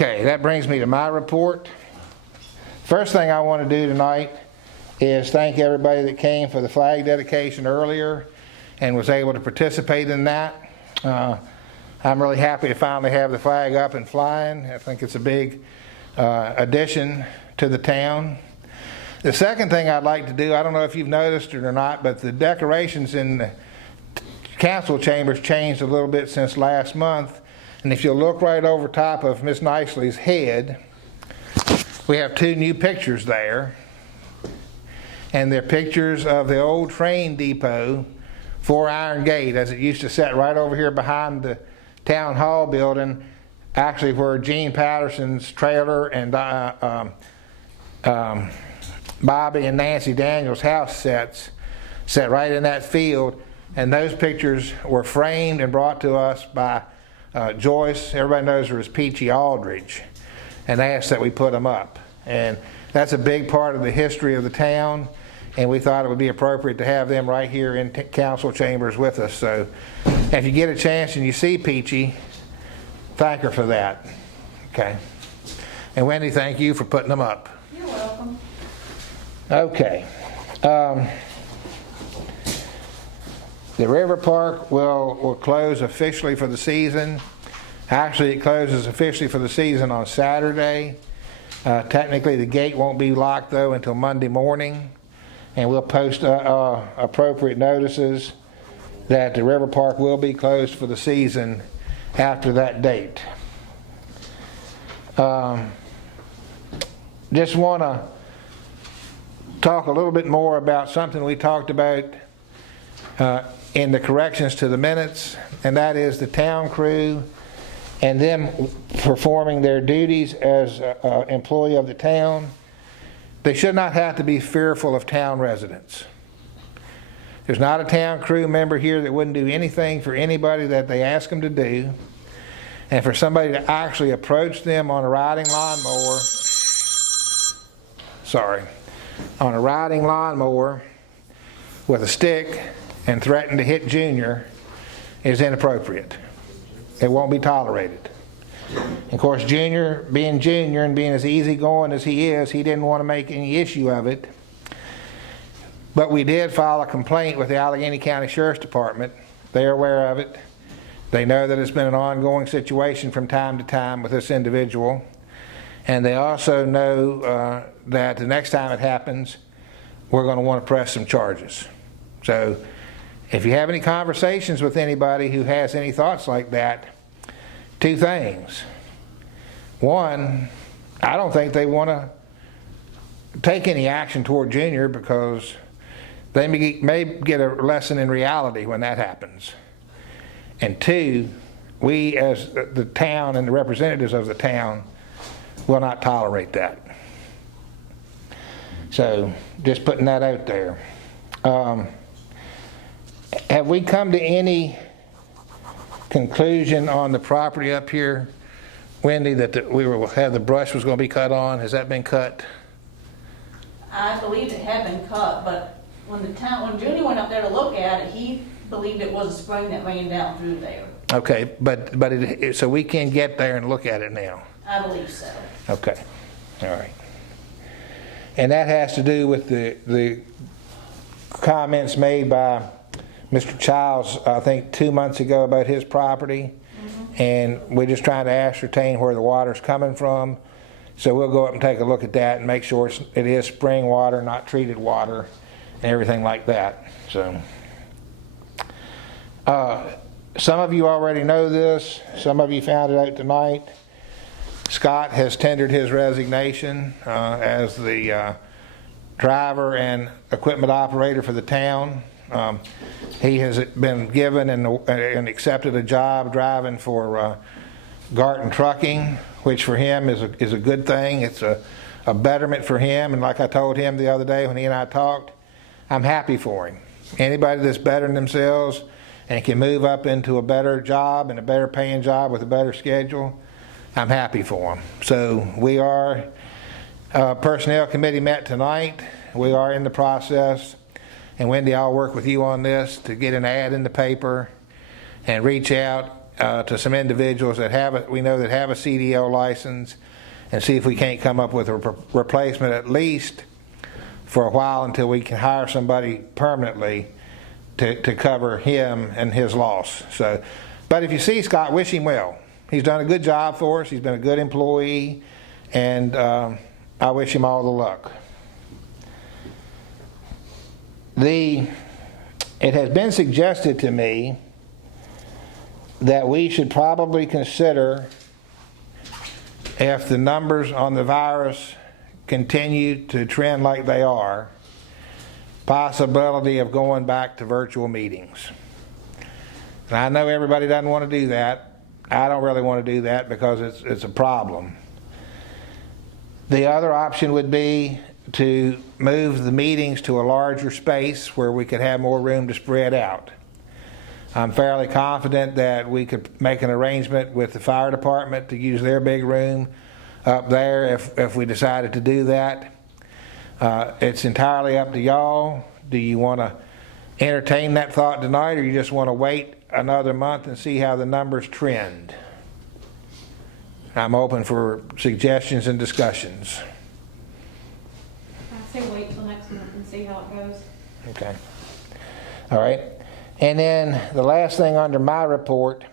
Okay, that brings me to my report. First thing I want to do tonight is thank everybody that came for the flag dedication earlier and was able to participate in that. I'm really happy to finally have the flag up and flying. I think it's a big addition to the town. The second thing I'd like to do, I don't know if you've noticed it or not, but the decorations in the council chambers changed a little bit since last month. And if you'll look right over top of Miss Nicely's head, we have two new pictures there. And they're pictures of the old train depot for Iron Gate, as it used to sit right over here behind the town hall building, actually where Gene Patterson's trailer and Bobby and Nancy Daniels' house sat right in that field. And those pictures were framed and brought to us by Joyce, everybody knows her as Peachy Aldridge, and asked that we put them up. And that's a big part of the history of the town, and we thought it would be appropriate to have them right here in council chambers with us. So if you get a chance and you see Peachy, thank her for that. Okay. And Wendy, thank you for putting them up. You're welcome. Okay. The river park will close officially for the season. Actually, it closes officially for the season on Saturday. Technically, the gate won't be locked, though, until Monday morning. And we'll post appropriate notices that the river park will be closed for the season after that date. Just want to talk a little bit more about something we talked about in the corrections to the minutes, and that is the town crew and them performing their duties as an employee of the town. They should not have to be fearful of town residents. There's not a town crew member here that wouldn't do anything for anybody that they ask them to do. And for somebody to actually approach them on a riding lawnmower, with a stick and threaten to hit Junior is inappropriate. It won't be tolerated. Of course, Junior being Junior and being as easygoing as he is, he didn't want to make any issue of it. But we did file a complaint with the Allegheny County Sheriff's Department. They're aware of it. They know that it's been an ongoing situation from time to time with this individual. And they also know that the next time it happens, we're going to want to press some charges. So if you have any conversations with anybody who has any thoughts like that, two things. One, I don't think they want to take any action toward Junior because they may get a lesson in reality when that happens. And two, we as the town and the representatives of the town will not tolerate that. So just putting that out there. Have we come to any conclusion on the property up here, Wendy, that the brush was going to be cut on? Has that been cut? I believe it had been cut, but when Junie went up there to look at it, he believed it was a spring that ran down through there. Okay, but so we can get there and look at it now. I believe so. Okay, all right. And that has to do with the comments made by Mr. Childs, I think 2 months ago, about his property. Mm-hmm. And we're just trying to ascertain where the water's coming from. So we'll go up and take a look at that and make sure it is spring water, not treated water, and everything like that. So some of you already know this. Some of you found it out tonight. Scott has tendered his resignation as the driver and equipment operator for the town. He has been given and accepted a job driving for Garton Trucking, which for him is a good thing. It's a betterment for him. And like I told him the other day when he and I talked, I'm happy for him. Anybody that's bettering themselves and can move up into a better job and a better paying job with a better schedule, I'm happy for them. So we are, Personnel Committee met tonight. We are in the process. And Wendy, I'll work with you on this to get an ad in the paper and reach out to some individuals that we know that have a CDL license, and see if we can't come up with a replacement at least for a while until we can hire somebody permanently to cover him and his loss. So, but if you see Scott, wish him well. He's done a good job for us. He's been a good employee, and I wish him all the luck. It has been suggested to me that we should probably consider, if the numbers on the virus continue to trend like they are, possibility of going back to virtual meetings. And I know everybody doesn't want to do that. I don't really want to do that because it's a problem. The other option would be to move the meetings to a larger space where we could have more room to spread out. I'm fairly confident that we could make an arrangement with the fire department to use their big room up there if we decided to do that. It's entirely up to y'all. Do you want to entertain that thought tonight, or you just want to wait another month and see how the numbers trend? I'm open for suggestions and discussions. I say wait till next month and see how it goes. Okay. All right. And then the last thing under my report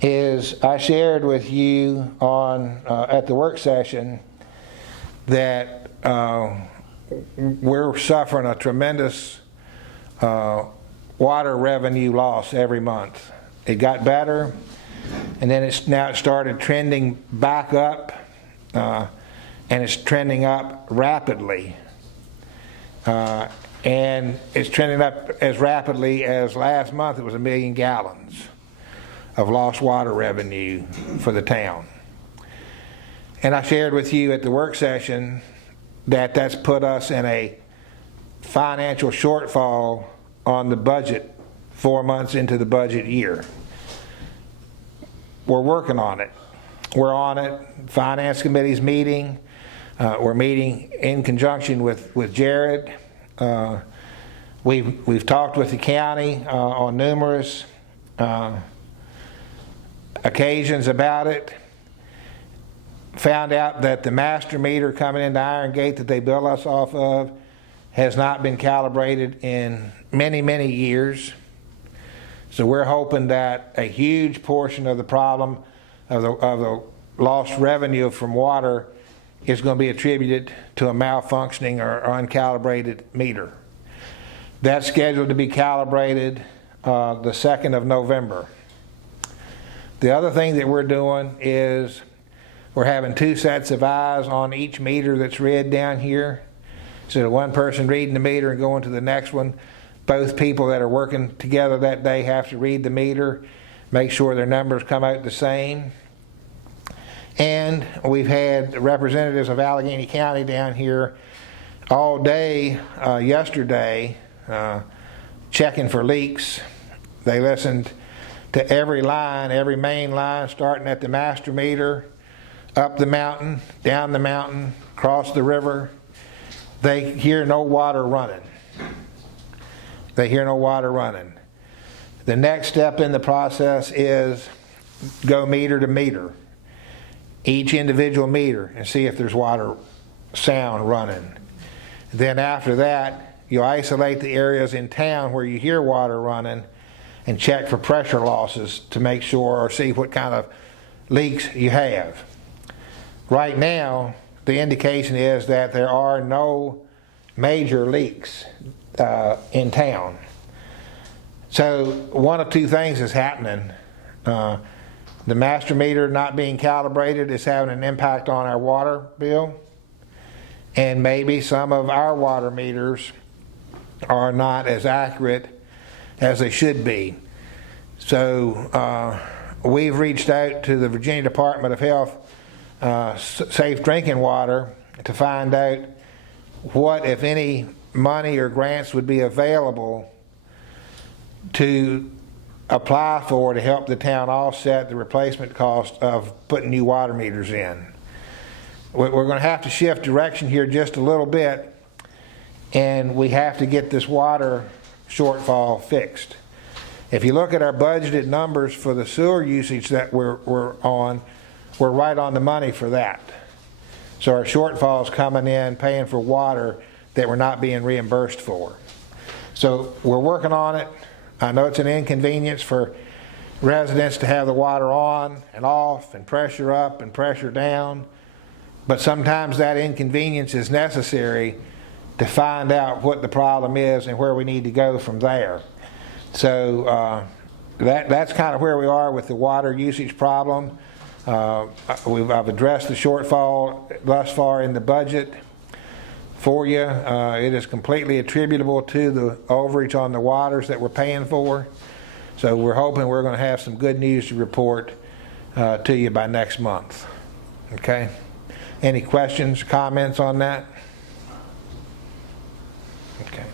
is I shared with you on at the work session that we're suffering a tremendous water revenue loss every month. It got better, and then it started trending back up, and it's trending up rapidly. And it's trending up as rapidly as last month. It was 1 million gallons of lost water revenue for the town. And I shared with you at the work session that that's put us in a financial shortfall on the budget 4 months into the budget year. We're working on it. We're on it. Finance committee's meeting. We're meeting in conjunction with Jared. We've talked with the county on numerous occasions about it. Found out that the master meter coming into Iron Gate that they bill us off of has not been calibrated in many, many years. So we're hoping that a huge portion of the problem of the lost revenue from water is going to be attributed to a malfunctioning or uncalibrated meter. That's scheduled to be calibrated the 2nd of November. The other thing that we're doing is we're having 2 sets of eyes on each meter that's read down here. So one person reading the meter and going to the next one, both people that are working together that day have to read the meter, make sure their numbers come out the same. And we've had representatives of Allegheny County down here all day yesterday checking for leaks. They listened to every line, every main line, starting at the master meter, up the mountain, down the mountain, across the river. They hear no water running. They hear no water running. The next step in the process is go meter to meter, each individual meter, and see if there's water sound running. Then after that, you isolate the areas in town where you hear water running and check for pressure losses to make sure or see what kind of leaks you have. Right now, the indication is that there are no major leaks in town. So one of 2 things is happening. The master meter not being calibrated is having an impact on our water bill, and maybe some of our water meters are not as accurate as they should be. So we've reached out to the Virginia Department of Health Safe Drinking Water to find out what, if any, money or grants would be available to apply for to help the town offset the replacement cost of putting new water meters in. We're going to have to shift direction here just a little bit, and we have to get this water shortfall fixed. If you look at our budgeted numbers for the sewer usage that we're on, we're right on the money for that. So our shortfall's coming in paying for water that we're not being reimbursed for. So we're working on it. I know it's an inconvenience for residents to have the water on and off and pressure up and pressure down, but sometimes that inconvenience is necessary to find out what the problem is and where we need to go from there. So that's kind of where we are with the water usage problem. I've addressed the shortfall thus far in the budget for you. It is completely attributable to the overage on the waters that we're paying for. So we're hoping we're going to have some good news to report to you by next month. Okay? Any questions, comments on that? Okay.